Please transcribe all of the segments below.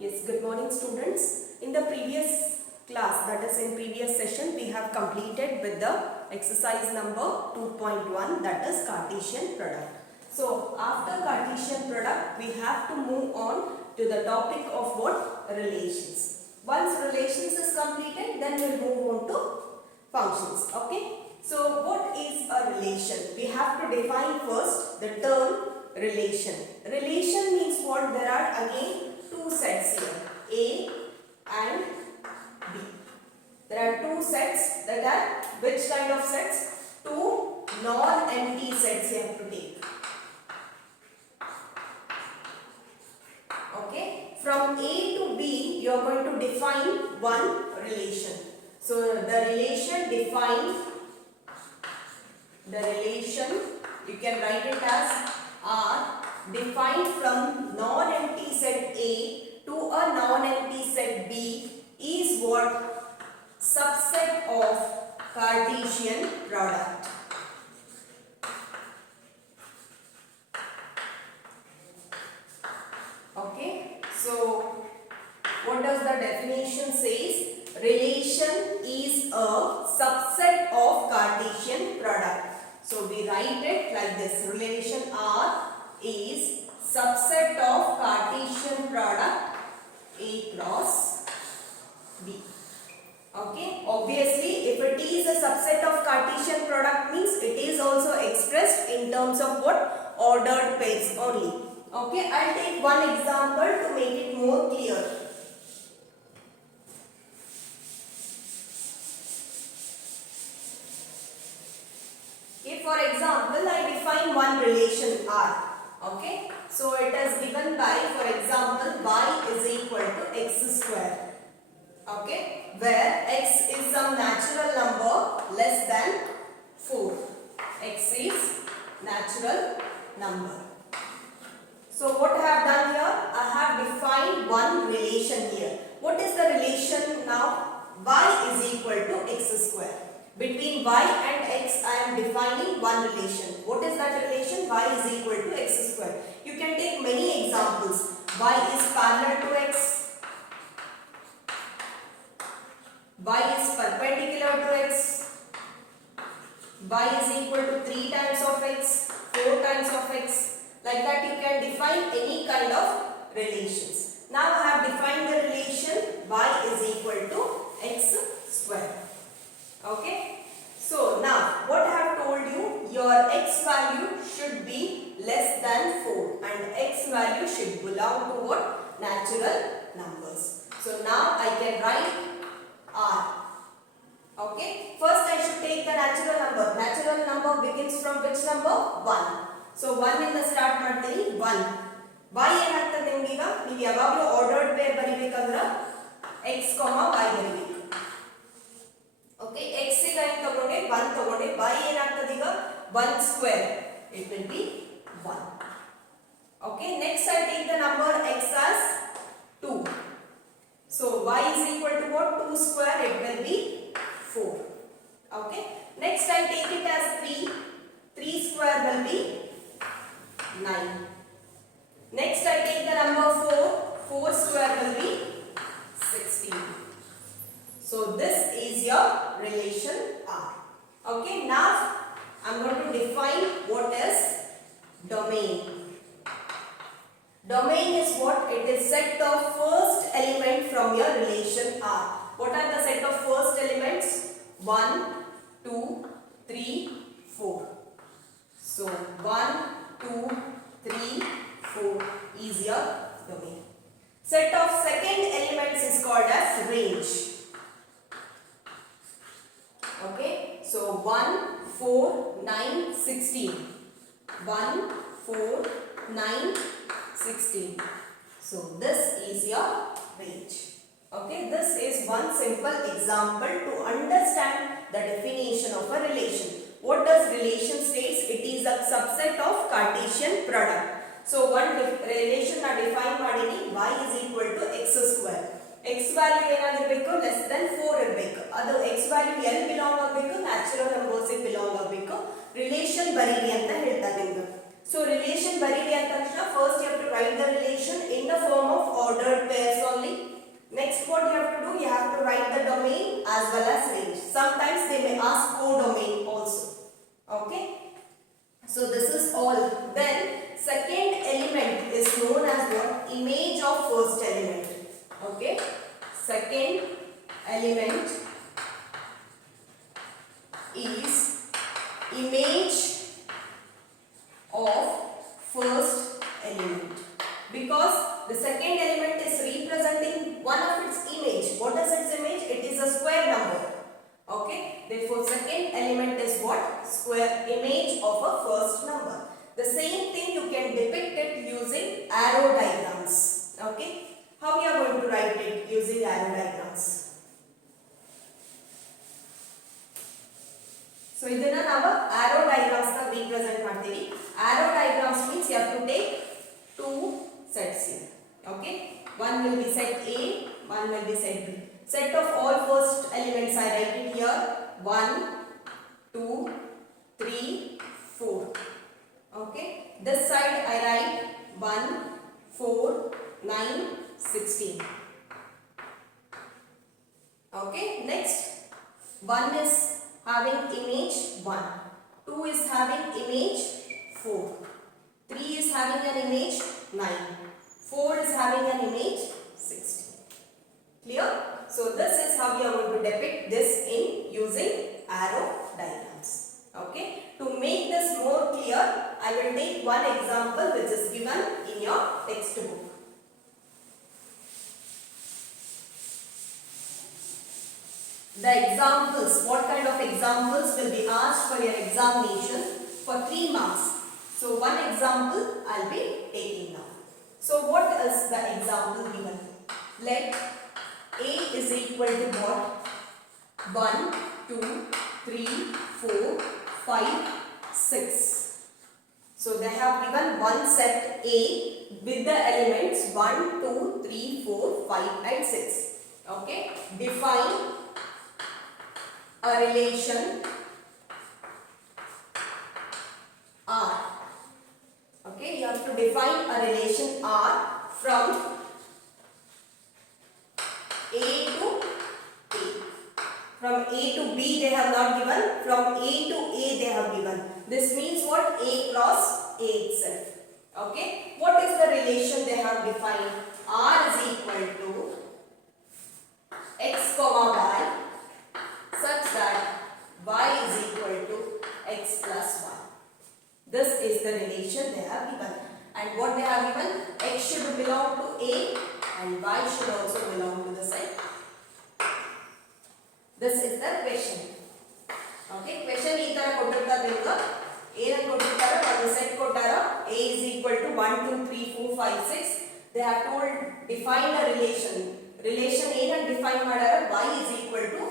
Yes, good morning students. In the previous class, that is in previous session, we have completed with the exercise number 2.1, that is Cartesian product. So after Cartesian product, we have to move on to the topic of what? Relations. Once relations is completed, then we'll move on to functions. Okay. So what is a relation? We have to define first the term relation. Relation means what? There are again two sets here, A and B. There are two sets that are which kind of sets? Two non-empty sets you have to take. Okay. From A to B, you are going to define one relation. So the relation defined, you can write it as R defined from non-empty set A to a non-empty set B is what? Subset of Cartesian product. Okay, so what does the definition says? Relation is a subset of Cartesian product. So we write it like this. Relation R is subset of Cartesian product A cross B. Okay. Obviously, if it is a subset of Cartesian product means it is also expressed in terms of what? Ordered pairs only. Okay. I'll take one example to make it more clear. For example, I define one relation R. Okay. So it is given by, for example, y is equal to x square. Okay. Where x is some natural number less than 4. X is natural number. So what I have done here? I have defined one relation here. What is the relation now? Y is equal to x square. Between y and x, I am defining one relation. What is that relation? Y is equal to x square. You can take many examples. Y is parallel to x. Y is perpendicular to x. Y is equal to 3 times of x, 4 times of x. Like that you can define any kind of relations. Now I have defined the relation y is equal to x square. Okay. So now what I have told you, your x value should be less than 4 and x value should belong to what? Natural numbers. So now I can write R. Okay. First I should take the natural number. Natural number begins from which number? 1. So 1 in the start ಮಾಡ್ತೀನಿ 1. y ಏನಾಗ್ತದೆ ನಿಮಗೆ ನೀವು ಯಾವಾಗಲೂ ordered peer ಬರಿಬೇಕಂದ್ರೆ x, y ಬರಿಬೇಕು. Okay, x ಈಗ ಏನು ತಗೊಂಡೆ 1 ತಗೊಂಡೆ y ಏನಾಗ್ತದೆ ಈಗ 1 square, it will be 1. Okay, next I take the number x as 2. So y is equal to what? 2 square, it will be 4. Okay, next I take it as 3. 3 square will be 9. Next I take the number 4. 4 square will be 16. So this is your relation R. Okay, now I am going to define what is domain. Domain is what? It is set of first element from your relation R. What are the set of first elements? 1, 2, 3, 4. So 1, 2, 3, 4 is your domain. Set of second elements is called as range. Okay, so 1, 4, 9, 16. 1, 4, 9, 16. So this is your range. Okay, this is one simple example to understand the definition of a relation. What does relation states? It is a subset of Cartesian product. So one relation na define madini y is equal to x square. X value ಏನಾಗಿರಬೇಕು less than 4 ಇರಬೇಕು. ಅದು x value ಎಲ್ಲಿ belong ಆಗಬೇಕು? Natural numbers ಗೆ belong ಆಗಬೇಕು. Relation ಬರೀರಿ ಅಂತ ಹೇಳ್ತಾ ನಿಮಗೆ. So relation ಬರೀರಿ ಅಂತ ತಕ್ಷಣ first you have to write the relation in the form of ordered pairs only. Sometimes they may ask codomain also. Okay. So this is all. Then second element is known as what? Image of first element. Okay. Second element is image of first element, because the second element is representing one of its image. What is its image? It is a square number. Okay, therefore second element is what? Square image of a first number. The same thing you can depict it using arrow diagrams. Okay, how you are going to write it using arrow diagrams? So ಇದನ್ನ ನಾವು arrow diagrams ನ represent ಮಾಡ್ತೀವಿ. Arrow diagrams means you have to take two sets here. Okay, one will be set A, one will be set B. Set of all first elements I write it here. 1, 2, 3, 4. Okay, this side I write 1, 4, 9, 16. Okay, next 1 is having image 1, 2 is having image 4, 3 is having an image 9, 4 is having an image 16. Clear? So this is how we are going to depict this in using arrow diagrams. Okay, to make this more clear, I will take one example which is given in your textbook. The examples, what kind of examples will be asked for your examination for 3 marks. So one example I will be taking now. So what is the example given? Let A is equal to what? 1, 2, 3, 4, 5, 6. So they have given one set A with the elements 1, 2, 3, 4, 5 and 6. Okay. Define a relation R. Okay, you have to define a relation R from A to A. From A to B they have not given, from A to A they have given. This means what? A cross A itself. Okay, what is the relation they have defined? R is equal to x comma y such that y is equal to x plus 1. This is the relation they have given. And what they have given? X should belong to A and y should also belong to the set. This is the question. Okay, question ee tara kotirtare ninga ಏನು ಕೊಟ್ಟಿರ್ತಾರೆ ಒಂದು set ಕೊಟ್ಟಾರ A is equal to 1 2 3 4 5 6. They have told define a relation ಏನನ್ನು define ಮಾಡ್ಯಾರ y is equal to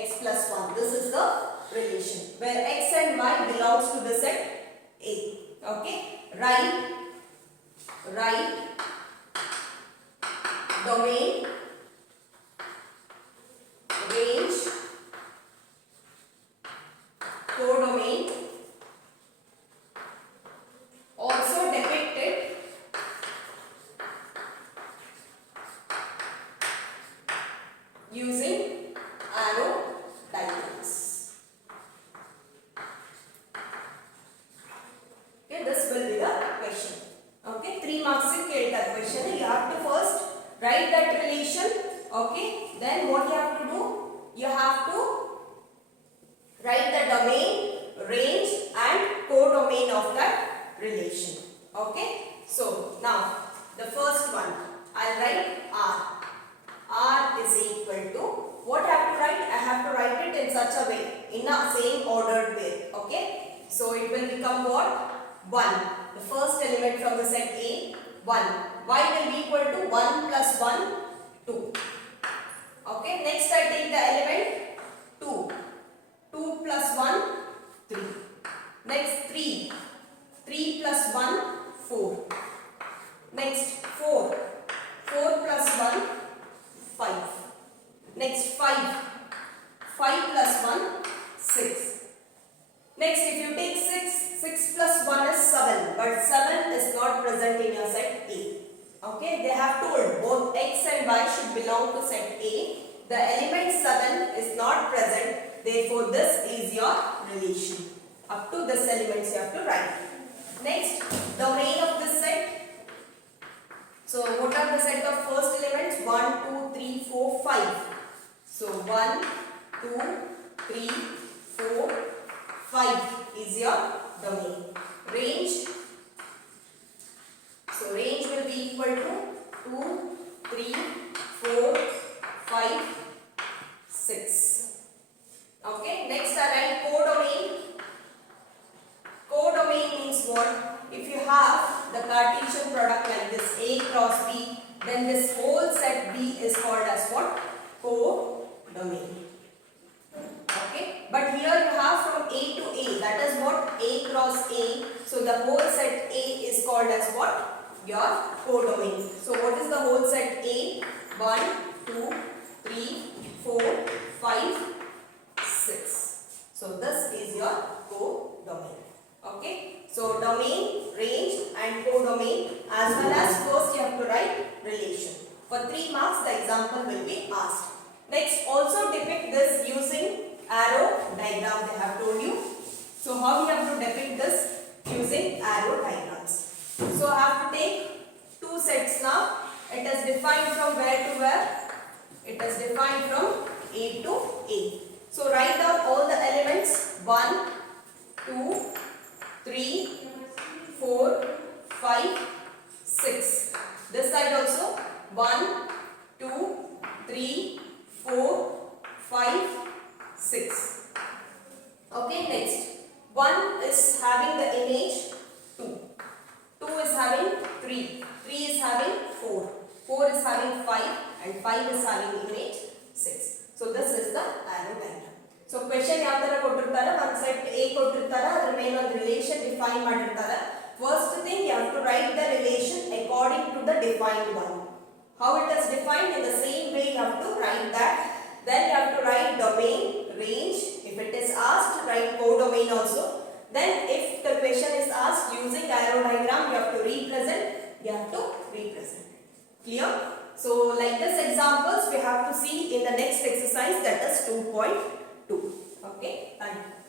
x plus 1. This is the relation where x and y belongs to the set A. Okay, write domain, range, codomain, also depicted using arrow diagrams. Okay, this will be the question. Okay, 3 marks in that question. You have to first write that relation. Okay, then what you have to do? You have to write the domain, range and codomain of that relation. Okay, so now the first one I'll write R. R is equal to, what I have to write? I have to write it in such a way, in a same ordered way. Okay, so it will become what? 1. The first element from the set A, 1. Y will be equal to 1 plus 1, 2. Okay, next I take the element 2. 2 plus 1, 3. Next 3. 3 plus 1, 4. Next 4. 4 plus 1, 5. Next 5. 5 plus 1, 6. Next if you take 6, 6 plus 1 is 7. But 7 is not present in your set A. Okay, they have told both x and y should belong to set A. The element 7 is not present. Therefore, this is your relation. Up to this elements you have to write. Next, domain of this set. So, what are the set of first elements? 1, 2, 3, 4, 5. So, 1, 2, 3, 4, 5 is your domain. Range. So, range will be equal to 2, 3, 4, 5, 6. Okay. Next, I write codomain. Codomain means what? If you have the Cartesian product like this A cross B, then this whole set B is called as what? Codomain. Okay. But here you have from A to A, that is what? A cross A. So the whole set A is called as what? Your codomain. So what is the whole set A? 1, 2, 3, 4, 5, 6. So this is your codomain. Okay. So domain, range and codomain, as well as first you have to write relation. For 3 marks the example will be asked. Next, also depict this using arrow diagram they have told you. So how we have to depict this? Using arrow diagrams. So I have to take 2 sets now. It is defined from where to where? It is defined from A to A. So write down all the elements 1, 2, 3, 4, 5, 6. This side also 1, 2, 3, 4, 5, 6. Okay, next. 1 is having the image 2. 2 is having 3. 3 is having 4. 4 is having 5 and 5 is having image 6. So this is the arrow diagram. So question ಯಾವ ತರ ಕೊಟ್ಟಿರ್ತಾರೆ ಒಂದು set A ಕೊಟ್ಟಿರ್ತಾರೆ ಅದರ ಮೇಲೆ ಒಂದು relation define ಮಾಡಿರ್ತಾರೆ first thing you have to write the relation according to the defined one. How it is defined? In the same way you have to write that. Then you have to write domain, range. If it is asked, write codomain also. Then if the question is asked using arrow diagram, you have to represent. Clear? So like this examples we have to see in the next exercise, that is 2.2. Okay, thank you.